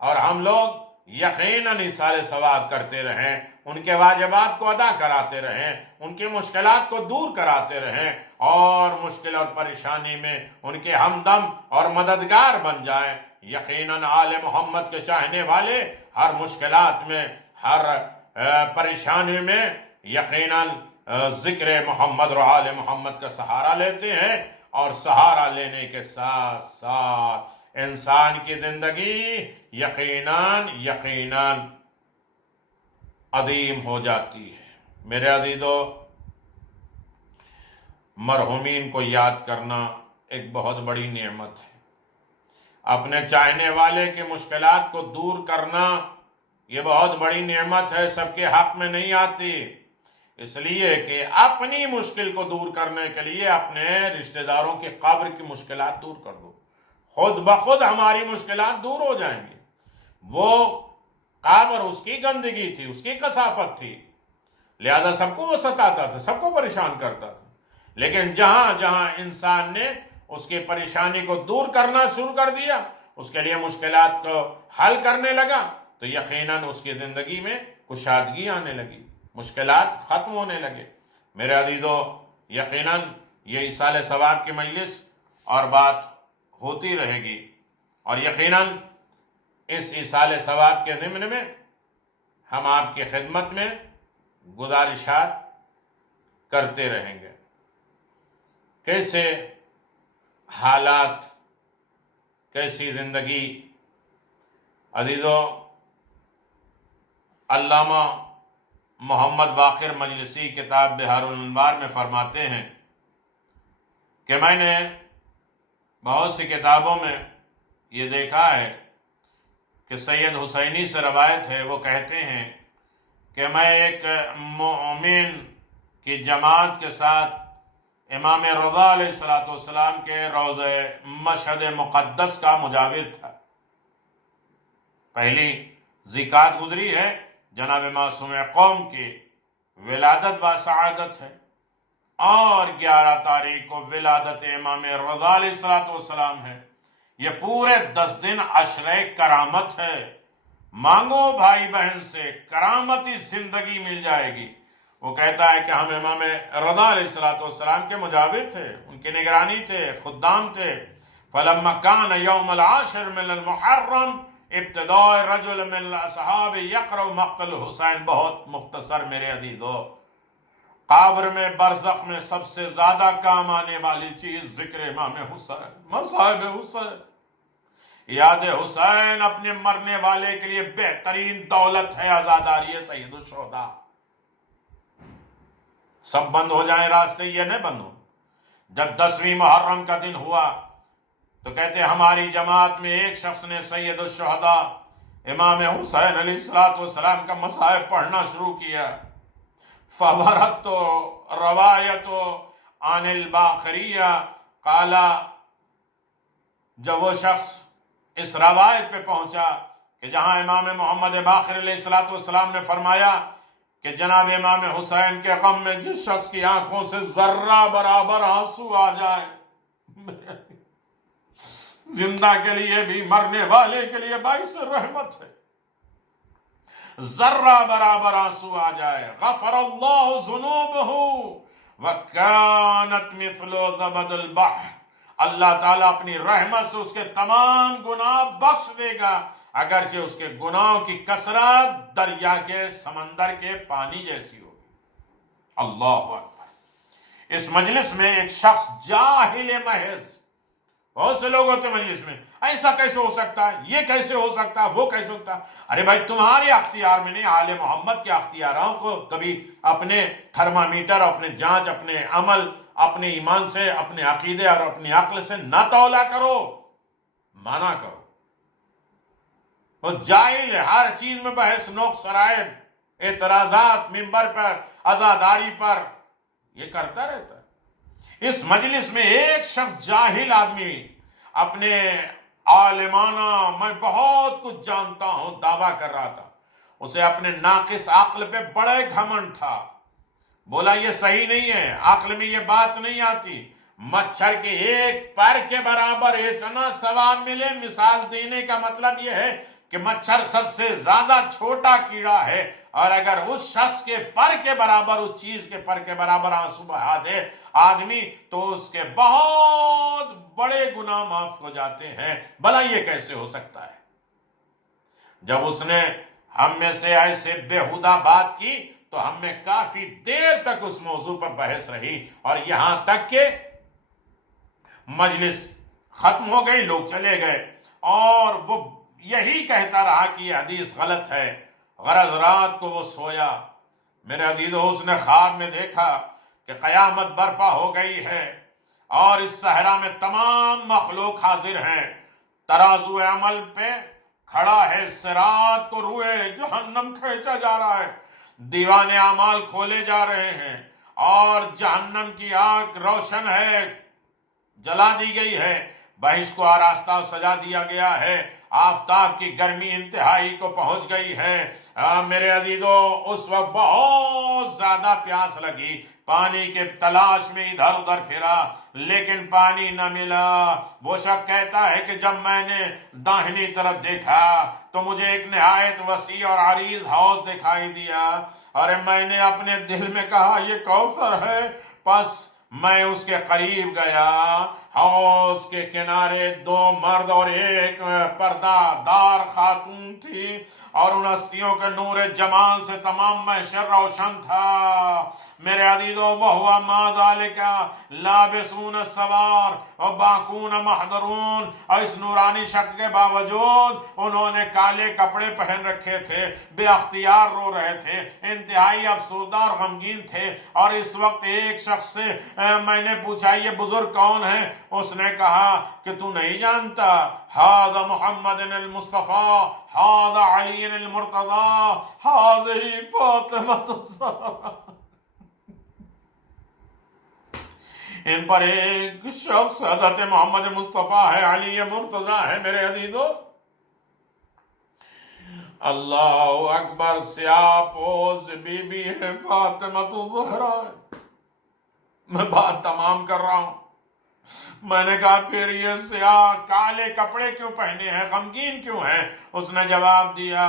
اور ہم لوگ یقیناً ایصال ثواب کرتے رہیں، ان کے واجبات کو ادا کراتے رہیں، ان کی مشکلات کو دور کراتے رہیں اور مشکل اور پریشانی میں ان کے ہمدم اور مددگار بن جائیں۔ یقیناً آل محمد کے چاہنے والے ہر مشکلات میں، ہر پریشانی میں یقیناً ذکر محمد اور آل محمد کا سہارا لیتے ہیں، اور سہارا لینے کے ساتھ ساتھ انسان کی زندگی یقیناً عظیم ہو جاتی ہے۔ میرے عزیزو، مرحومین کو یاد کرنا ایک بہت بڑی نعمت ہے، اپنے چاہنے والے کی مشکلات کو دور کرنا یہ بہت بڑی نعمت ہے، سب کے حق میں نہیں آتی، اس لیے کہ اپنی مشکل کو دور کرنے کے لیے اپنے رشتہ داروں کی قبر کی مشکلات دور کر دو، خود بخود ہماری مشکلات دور ہو جائیں گی۔ وہ قبر اس کی گندگی تھی، اس کی کثافت تھی، لہذا سب کو وہ ستاتا تھا، سب کو پریشان کرتا تھا۔ لیکن جہاں جہاں انسان نے اس کی پریشانی کو دور کرنا شروع کر دیا، اس کے لیے مشکلات کو حل کرنے لگا، تو یقیناً اس کی زندگی میں کشادگی آنے لگی، مشکلات ختم ہونے لگے۔ میرے عزیزو، یقیناً یہ ایصال ثواب کی مجلس اور بات ہوتی رہے گی، اور یقیناً اس ایصال ثواب کے ضمن میں ہم آپ کی خدمت میں گزارشات کرتے رہیں گے۔ کیسے حالات، کیسی زندگی۔ عزیزو، علامہ محمد باقر مجلسی کتاب بحار الانوار میں فرماتے ہیں کہ میں نے بہت سی کتابوں میں یہ دیکھا ہے کہ سید حسینی سے روایت ہے، وہ کہتے ہیں کہ میں ایک مومن کی جماعت کے ساتھ امام رضا علیہ السلام کے روضہ مشہد مقدس کا مجاور تھا۔ پہلی ذکات گزری ہے، جناب معصوم قوم کی ولادت باسعادت ہے، اور 11 تاریخ کو ولادت امام رضا علیہ السلام ہے۔ یہ پورے 10 دن عشرہ کرامت ہے۔ مانگو بھائی بہن سے، کرامتی زندگی مل جائے گی۔ وہ کہتا ہے کہ ہم امام رضا علیہ السلام کے مجاور تھے، ان کی نگرانی تھے، خدام تھے۔ فلما كان يوم العاشر من المحرم ابتداء رجل من الاصحاب يقرأ مقتل حسین۔ بہت مختصر میرے عزیزو، قبر میں برزخ میں سب سے زیادہ کام آنے والی چیز ذکر امام حسین، مصائب حسین، یاد حسین اپنے مرنے والے کے لیے بہترین دولت ہے، عزاداری ہے سید الشہداء۔ سب بند ہو جائیں راستے، یہ نہیں بند ہو۔ جب 10ویں محرم کا دن ہوا تو کہتے ہماری جماعت میں ایک شخص نے سید الشہداء امام حسین علیہ السلام کا مصائب پڑھنا شروع کیا۔ فورت روایت عن الباقریہ قال، جب وہ شخص اس روایت پہ پہنچا کہ جہاں امام محمد باقر علیہ السلام نے فرمایا کہ جناب امام حسین کے غم میں جس شخص کی آنکھوں سے ذرہ برابر آنسو آ جائے، زندہ کے لیے بھی مرنے والے کے لیے باعث رحمت ہے، ذرہ برابر آنسو آ جائے، غفر اللہ ذنوبہ وکانت مثل زبد البحر، اللہ تعالیٰ اپنی رحمت سے اس کے تمام گناہ بخش دے گا، اگرچہ اس کے گناہوں کی کثرت دریا کے سمندر کے پانی جیسی ہوگی۔ اللہ اکبر۔ اس مجلس میں ایک شخص جاہل محض، بہت سے لوگ ہوتے مجلس میں، ایسا کیسے ہو سکتا ہے، یہ کیسے ہو سکتا ہے، وہ کیسے ہوتا ہے۔ ارے بھائی، تمہارے اختیار میں نہیں، آل محمد کے اختیاروں کو کبھی اپنے تھرمامیٹر، اپنے جانچ، اپنے عمل، اپنے ایمان سے، اپنے عقیدے اور اپنی عقل سے نہ تولا کرو، مانا کرو۔ وہ جاہل ہے، ہر چیز میں بحث، نوک سرائب، اعتراضات، منبر پر، عزاداری پر، یہ کرتا رہتا ہے۔ اس مجلس میں ایک شخص جاہل آدمی اپنے عالمانہ میں بہت کچھ جانتا ہوں دعویٰ کر رہا تھا، اسے اپنے ناقص عقل پہ بڑے گھمنڈ تھا۔ بولا یہ صحیح نہیں ہے، عقل میں یہ بات نہیں آتی، مچھر کے ایک پر کے برابر اتنا ثواب ملے۔ مثال دینے کا مطلب یہ ہے کہ مچھر سب سے زیادہ چھوٹا کیڑا ہے، اور اگر اس شخص کے پر کے برابر، اس چیز کے پر کے برابر آنسو بہا دے آدمی، تو اس کے بہت بڑے گناہ معاف ہو جاتے ہیں۔ بھلا یہ کیسے ہو سکتا ہے؟ جب اس نے ہم میں سے ایسے بےہودہ بات کی تو ہم میں کافی دیر تک اس موضوع پر بحث رہی، اور یہاں تک کہ مجلس ختم ہو گئی، لوگ چلے گئے، اور وہ یہی کہتا رہا کہ یہ حدیث غلط ہے۔ غرض رات کو وہ سویا، میرے عزیزو، اس نے خواب میں دیکھا کہ قیامت برپا ہو گئی ہے، اور اس صحرا میں تمام مخلوق حاضر ہیں، ترازو عمل پہ کھڑا ہے، صراط کو روئے جہنم کھینچا جا رہا ہے، دیوان اعمال کھولے جا رہے ہیں، اور جہنم کی آگ روشن ہے، جلا دی گئی ہے، بہشت کو آراستہ سجا دیا گیا ہے، آفتاب کی گرمی انتہائی کو پہنچ گئی ہے۔ میرے عزیزو، اس وقت بہت زیادہ پیاس لگی، پانی کے تلاش میں ادھر ادھر پھرا لیکن پانی نہ ملا۔ وہ شخص کہتا ہے کہ جب میں نے داہنی طرف دیکھا تو مجھے ایک نہایت وسیع اور عریض حوض دکھائی دیا، اور میں نے اپنے دل میں کہا یہ کوثر ہے۔ پس میں اس کے قریب گیا، حوض کے کنارے دو مرد اور ایک پردہ دار خاتون تھی، اور ان ہستیوں کے نور جمال سے تمام محشر روشن تھا۔ میرے عزیزو، وَهُوَ مَا ذَلِكَ لَابِسُونَ السَّوَارِ وَبَاقُونَ مَحْضَرُونَ، اور اس نورانی شکل کے باوجود انہوں نے کالے کپڑے پہن رکھے تھے، بے اختیار رو رہے تھے، انتہائی افسردہ اور غمگین تھے۔ اور اس وقت ایک شخص سے میں نے پوچھا یہ بزرگ کون ہے؟ اس نے کہا کہ تو نہیں جانتا، ھذا محمد المصطفیٰ، ھذا علی المرتضیٰ، ھذہ فاطمہ الزہرا۔ ان پر ایک شخص حضرت محمد مصطفیٰ ہے، علی مرتضیٰ ہے۔ میرے عزیزو، اللہ اکبر، سیاہ پوش بی بی ہے، فاطمہ الزہرا ہے۔ میں بات تمام کر رہا ہوں۔ میں نے کہا پھر یہ سیاہ کالے کپڑے کیوں پہنے ہیں، غمگین کیوں ہیں؟ اس نے جواب دیا،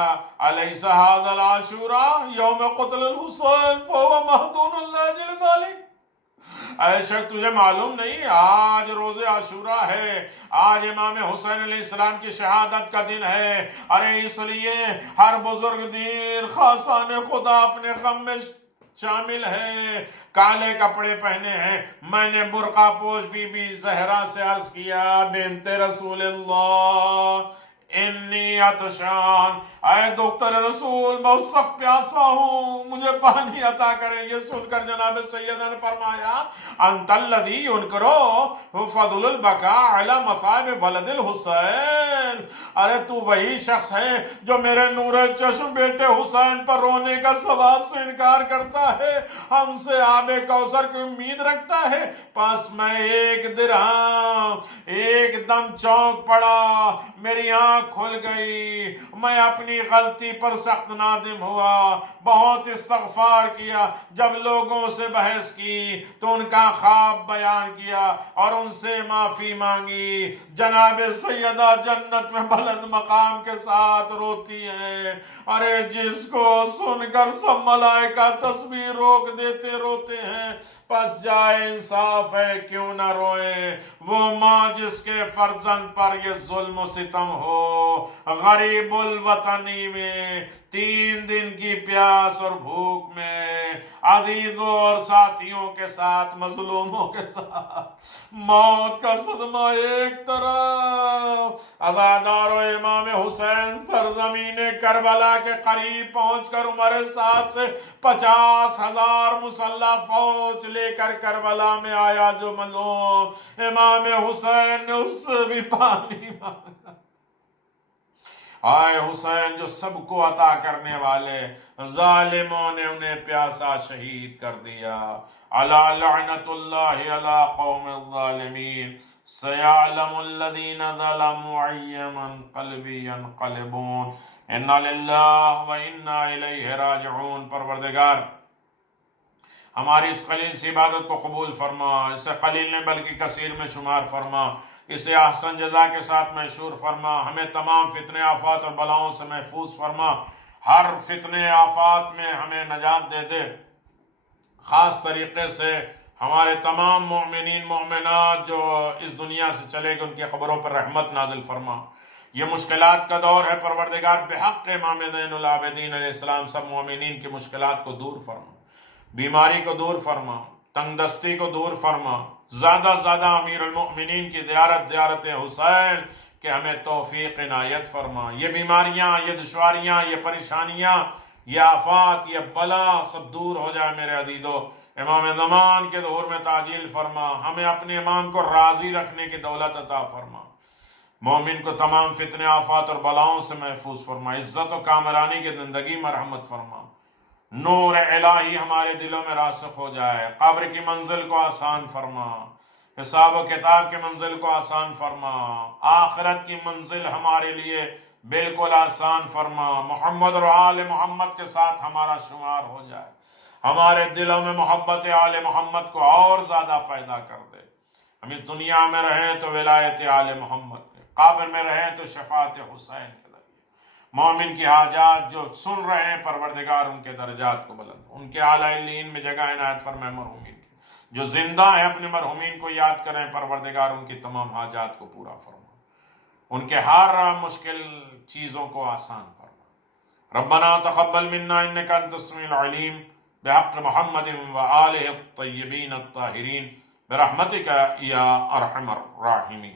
الیس ھذا العاشوراء یوم قتل الحسین فہو مہدون لاجل ذلک۔ اے شخص، تجھے معلوم نہیں آج روز عاشوراء ہے، آج امام حسین علیہ السلام کی شہادت کا دن ہے۔ ارے اس لیے ہر بزرگ دین خاصان خدا اپنے غم میں شامل ہے، کالے کپڑے پہنے ہیں۔ میں نے برقع پوش بی بی زہرا سے عرض کیا، بنت رسول اللہ انی عطشان، اے دختر رسول بہت سخت پیاسا ہوں، مجھے پانی عطا کریں۔ یہ سن کر جناب سیدہ نے فرمایا، انت الذی ینکرو فضل البکاء علی مصائب ولد الحسین، ارے تو وہی شخص ہے جو میرے نور چشم بیٹے حسین پر رونے کا ثواب سے انکار کرتا ہے، ہم سے آب کوثر کی امید رکھتا ہے۔ پس میں ایک درہم ایک دم چونک پڑا، میری آنکھ کھل گئی، میں اپنی غلطی پر سخت نادم ہوا، بہت استغفار کیا۔ جب لوگوں سے بحث کی تو ان کا خواب بیان کیا اور ان سے معافی مانگی۔ جناب سیدہ جنت میں بلند مقام کے ساتھ روتی ہیں۔ ارے جس کو سن کر سب ملائکہ تسبیح روک دیتے روتے ہیں، پس جائے انصاف ہے کیوں نہ روئے وہ ماں جس کے فرزند پر یہ ظلم و ستم ہو، غریب الوطنی میں، 3 دن کی پیاس اور بھوک میں، عزیزوں اور ساتھیوں کے ساتھ، مظلوموں کے ساتھ، موت کا صدمہ ایک طرف، عزادار و امام حسین سرزمین کربلا کے قریب پہنچ کر عمر سعد سے 50,000 مسلح فوج لے کر کربلا میں آیا جو مظلوم امام حسین نے اس سے بھی پانی مانگا۔ آئے حسین جو سب کو عطا کرنے والے، ظالموں نے انہیں پیاسا شہید کر دیا۔ الا لعنت اللہ علی قوم الظالمین، سیعلم الذین ظلموا ای منقلب ینقلبون، انا للہ و انا الیہ راجعون۔ پروردگار ہماری اس قلیل سی عبادت کو قبول فرما، اسے قلیل نہیں بلکہ کثیر میں شمار فرما، اسے احسن جزا کے ساتھ محشور فرما، ہمیں تمام فتنے آفات اور بلاؤں سے محفوظ فرما، ہر فتنے آفات میں ہمیں نجات دے دے۔ خاص طریقے سے ہمارے تمام مومنین مومنات جو اس دنیا سے چلے گئے ان کی قبروں پر رحمت نازل فرما۔ یہ مشکلات کا دور ہے، پروردگار بحق امام زین العابدین علیہ السلام سب مومنین کی مشکلات کو دور فرما، بیماری کو دور فرما، تنگ دستی کو دور فرما، زیادہ زیادہ امیر المؤمنین کی زیارت حسین کہ ہمیں توفیق عنایت فرما۔ یہ بیماریاں، یہ دشواریاں، یہ پریشانیاں، یہ آفات، یہ بلا سب دور ہو جائے میرے عزیزو۔ امام زمان کے ظہور میں تعجیل فرما، ہمیں اپنے امام کو راضی رکھنے کی دولت عطا فرما، مومن کو تمام فتنے آفات اور بلاؤں سے محفوظ فرما، عزت و کامرانی کی زندگی میں رحمت فرما، نور الہی ہمارے دلوں میں راسخ ہو جائے، قبر کی منزل کو آسان فرما، حساب و کتاب کی منزل کو آسان فرما، آخرت کی منزل ہمارے لیے بالکل آسان فرما، محمد اور آل محمد کے ساتھ ہمارا شمار ہو جائے، ہمارے دلوں میں محبت آل محمد کو اور زیادہ پیدا کر دے، ہم اس دنیا میں رہیں تو ولایت آل محمد کے، قبر میں رہیں تو شفاعت حسین کے ذریعے، مومن کی حاجات جو سن رہے ہیں پروردگار ان کے درجات کو بلند، ان کے اعلی علین میں جگہ عنایت فرمائے، مرحومین کی جو زندہ ہیں اپنے مرحومین کو یاد کریں، پروردگار ان کی تمام حاجات کو پورا فرما، ان کے ہر مشکل چیزوں کو آسان فرما۔ ربنا تقبل منا انك انت السميع العليم بحق محمد وآلہ الطیبین الطاہرین برحمتک یا ارحم الراحمین۔